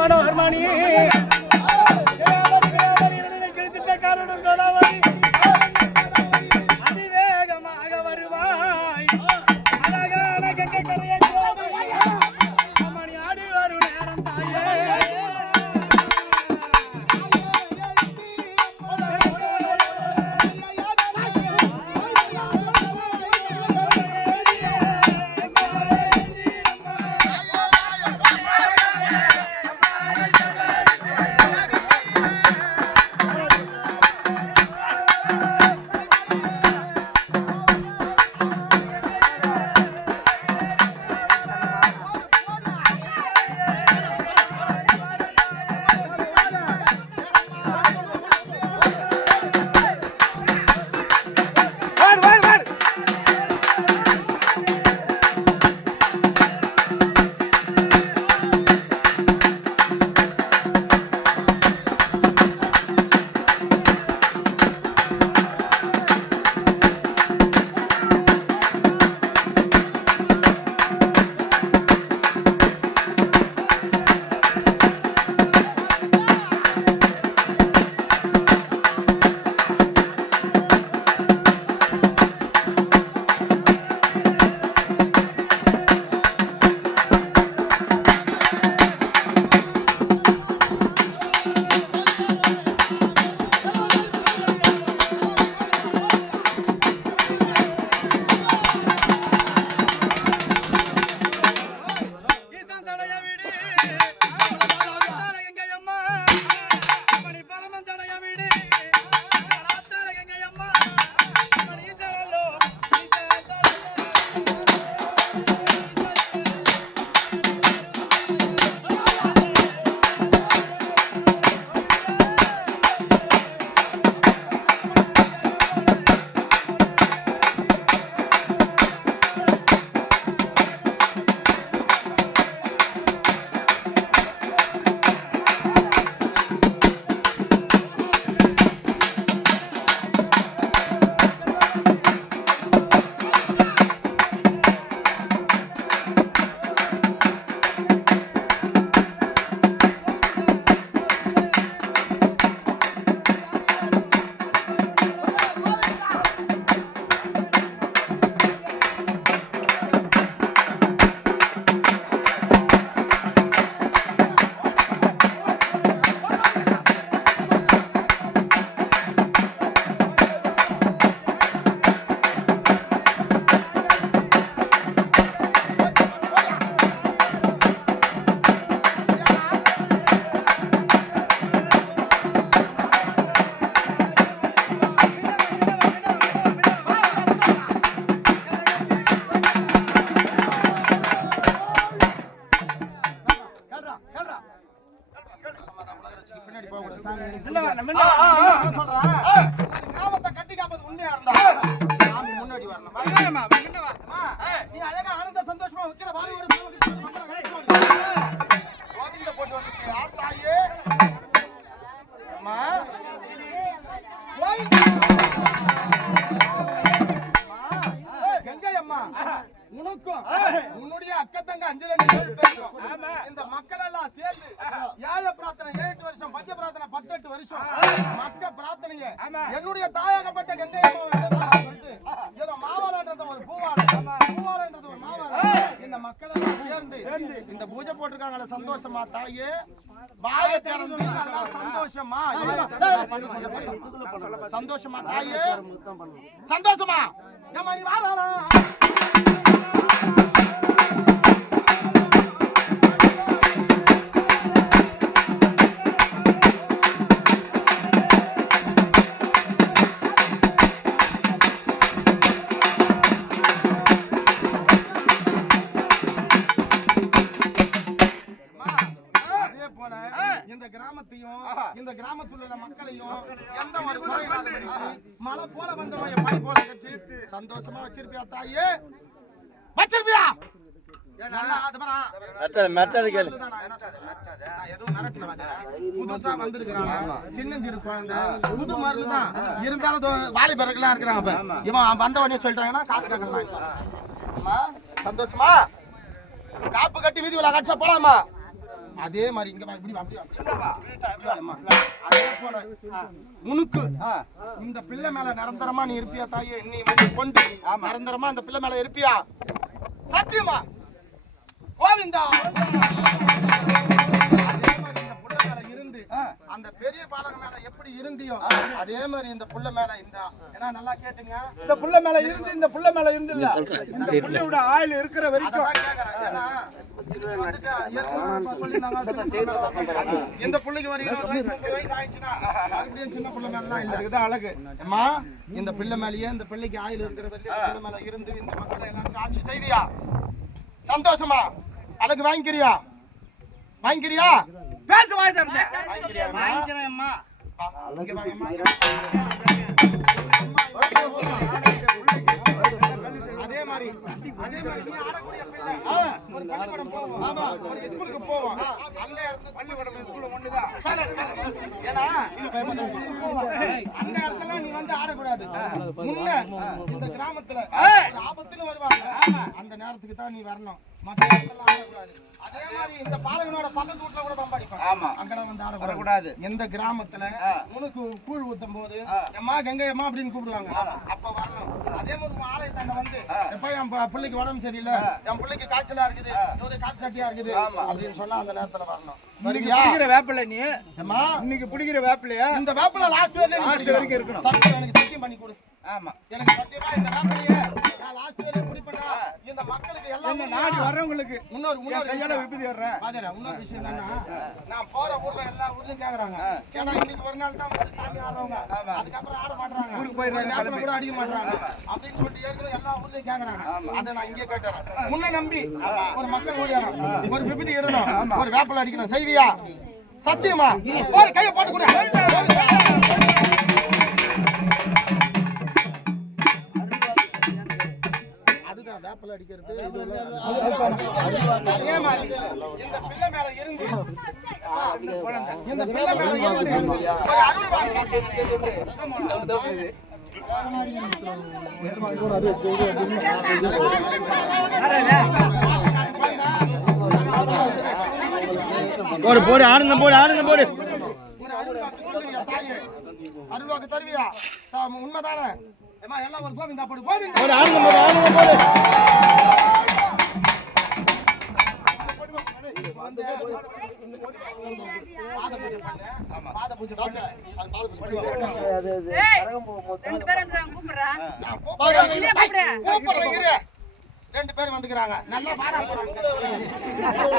மனோகர்மணி கிழித்திட்ட காரணம் கோதாவரி அதிவேகமாக வருவாய் அழகான கங்கை கரையை மணி ஆடி வரும் நேரம் தாயே கிராமத்தை கட்டி காப்பது உண்மையா இருந்தா சாமி முன்னாடி வரணும். நீ அழகா ஆனந்த சந்தோஷமா வைக்கிற வாரி ஒரு போட்டு வந்து ஆத்தாயே கங்கை அம்மா உனக்கும் உன்னுடைய அக்கத்தங்க 5 பேரும் இந்த மக்கள் எல்லாம் சேர்ந்து ஏழை பிரார்த்தனை 7 வருஷம், பஞ்ச பிரார்த்தனை 18 வருஷம், மக்க பிரார்த்தனைய என்னுடைய தாயாகப்பட்ட கங்கை அம்மாவை சொல்லிட்டு ஏதோ மாவாளன்றது ஒரு பூவாளன்றது ஒரு மாவாள இந்த மக்கள் எல்லாம் சேர்ந்து இந்த பூஜை போட்டிருக்காங்கள சந்தோஷமா தாயே வாய திறந்து சந்தோஷமா சந்தோஷமா தாயே சந்தோஷமா நம்ம நீ வாராளா இந்த கிராமத்துல உள்ள மக்களையும் எந்த ஒரு மழை போல வந்தவன் பை போல கட்டி சந்தோஷமா வச்சிருப்பியா தாயே வச்சிருப்பியா புதுசா வந்திருக்கிறான் சின்னஞ்சிறு குழந்தை புது மருந்து தான் இருந்தாலும் வாலிபர்கள்லாம் இருக்கிறாங்க. இவன் வந்த உடனே சொல்லிட்டாங்கன்னா காசு கேட்கலாம். சந்தோஷமா காப்பு கட்டி வீதி விழா கட்சா போலாமா? அதே மாதிரி இங்க வா, இப்படி வா, இப்படி வா. இப்படி வா, அம்மா. அதே போல உனக்கு இந்த பிள்ளை மேல நிரந்தரமா நீ இருப்பியா தாயே? நீ கொண்டு நிரந்தரமா இந்த பிள்ளை மேல இருப்பியா? சத்தியமா கோவிந்தா. அதே மாதிரி இந்த புள்ள மேல இருந்து அந்த பெரிய பாலக மேல எப்படி இருந்தியோ அதே மாதிரி இந்த புள்ள மேல இந்த ஏன்னா நல்லா கேட்டுங்க, இந்த புள்ள மேல இருந்து இந்த புள்ள மேல இருந்து இல்ல இந்த புள்ளையோட ஆயுள் இருக்கிற வரைக்கும் அதான் கேக்குறேன். ஏன்னா இந்த புள்ளைக்கு ஒரு 20 வயசு 30 வயசு ஆயிடுச்சுன்னா மறுபடியும் சின்ன புள்ள மேலாம் இல்ல. இதுதான் அழகு. அம்மா இந்த பிள்ளை மேலயே இந்த பிள்ளைக்கு ஆயுள் இருக்கிற வரைக்கும் பிள்ளை மேல இருந்து இந்த மக்களை எல்லாரும் ஆட்சி செய்தியா? சந்தோஷமா? அழகு வாங்கிக்கிறியா? வாங்கிக்கிறியா? பேச வாய் தரேன். வாங்கிக்கிறியாம்மா? வாங்கிக்கிறேன் அம்மா. இங்க வாங்கம்மா. அதே மாதிரி நீ ஆடக்கூடிய பிள்ளை ஒரு பள்ளிக்கூடம் போவோம். ஆமா, ஒரு ஸ்கூலுக்கு போவோம். அந்த இடத்துல பள்ளிக்கூடம் ஸ்கூல் ஒண்ணுதான். ஏன்னா அந்த இடத்துல நீ வந்து ஆடக்கூடாது. முன்ன இந்த கிராமத்துல ஆபத்துன்னு வருவாங்க, அந்த நேரத்துக்கு தான் நீ வரணும். மற்ற இடத்துல ஆடக்கூடாது. அதே மாதிரி இந்த பாலகனோட பக்கத்து வீட்டுல கூட பம்பாடிப்பாங்க. ஆமா, அங்கட வந்து ஆடக்கூடாது. எந்த கிராமத்துல உனக்கு கூழ் ஊத்தும் போது எம்மா கங்கை அம்மா அப்படின்னு கூப்பிடுவாங்க, அப்ப வரணும். அதே மாதிரி உன் ஆலயத்தாண்ட வந்து எப்ப என் பிள்ளைக்கு உடம்பு சரியில்லை, என் பிள்ளைக்கு காய்ச்சலா இருக்குது, ஒரு காய்ச்சல் சட்டியா இருக்குது அப்படின்னு சொன்னா அந்த நேரத்துல வரணும். பிடிக்கிற வேப்பில நீ அம்மா இன்னைக்கு பிடிக்கிற வேப்பிலையா இந்த வேப்பில லாஸ்ட் வரைக்கும் இருக்கணும். சத்தியம் எனக்கு சத்தியம் பண்ணி கொடு. ஆமா, எனக்கு சத்தியமா இந்த வேப்பிலையே நான் லாஸ்ட் வரைக்கும் குடிப்பேனா இந்த மக்களுக்கு எல்லாம் நாடி வர்றவங்களுக்கு இன்னொரு கையோட விபதி வர்றேன். பாதரா இன்னொரு விஷயம் என்னன்னா நான் போற ஊர்ல எல்லா ஊர்லயும் கேக்குறாங்க, ஏன்னா இன்னைக்கு ஒரு நாள் தான் வந்து சாமி ஆடுறவங்க, அதுக்கப்புறம் ஆட மாட்டாங்க, ஊருக்கு போயிடுறாங்க, கூட அடிக்க மாட்டாங்க அப்படின்னு சொல்லிட்டு ஏற்கனவே எல்லா ஊர்லயும் கேக்குறாங்க. அதை நான் இங்கே கேட்டேன். முன்ன நம்பி ஒரு மக்கள் ஓடியாங்க, ஒரு விபதி இடணும், ஒரு வேப்பல அடிக்கணும், செய்வியா? சத்தியமா? கையை போட்டு கூட வேப்பல அடிக்கிறது. அதே மாதிரி இந்த பிள்ளை மேல இருந்து இந்த பிள்ளை மேல இருந்து ஒரு அருள் போடு போடு ஆனந்தம் போடு ஆனந்தம் போடு. ஒரு அருள்வாக்கு சொல்லுவியா தாயே? அருள்வாக்கு தருவியா? உண்மைதானே? எல்லாம் ஒரு கோவிந்தா போடு, கோவிந்தா போடு ஆனந்தம் போடு ஆனந்தம் போடு. ரெண்டு பேரும் வந்துக்கிறாங்க. நல்லா பாடா போறாங்க.